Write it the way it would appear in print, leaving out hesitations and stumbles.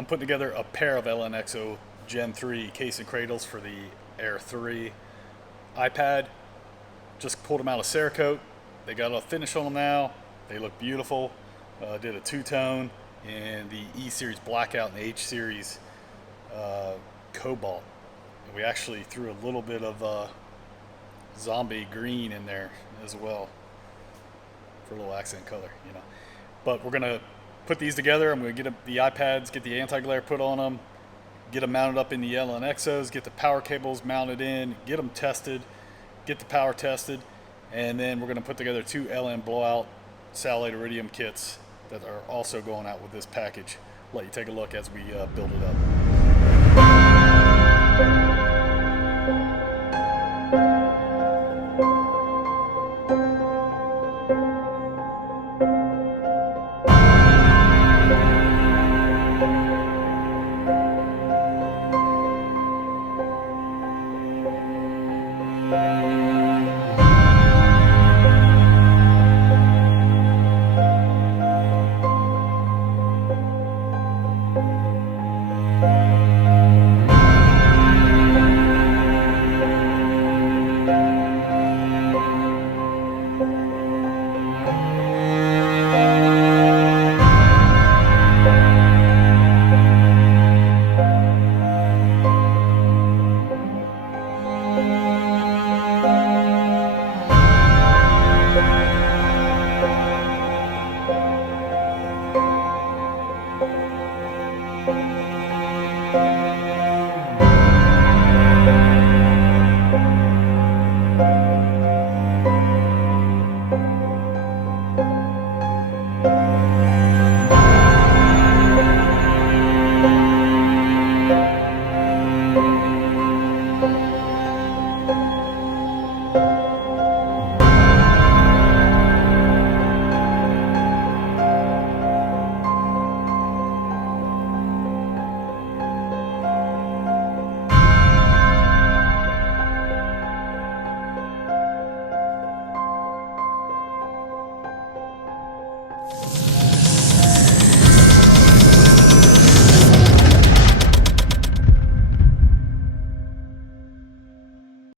I'm putting together a pair of LN-EXO Gen 3 case and cradles for the Air 3 iPad. Just pulled them out of Cerakote. They got a finish on them now. They look beautiful. Did a two-tone in the E-Series Blackout and the H-Series Cobalt. And we actually threw a little bit of zombie green in there as well for a little accent color, you know. But we're gonna put these together. I'm gonna get the iPads, get the anti-glare put on them, get them mounted up in the LN-EXOs, get the power cables mounted in, get them tested, get the power tested, and then we're gonna put together 2 LN blowout satellite iridium kits that are also going out with this package. Let you take a look as we build it up.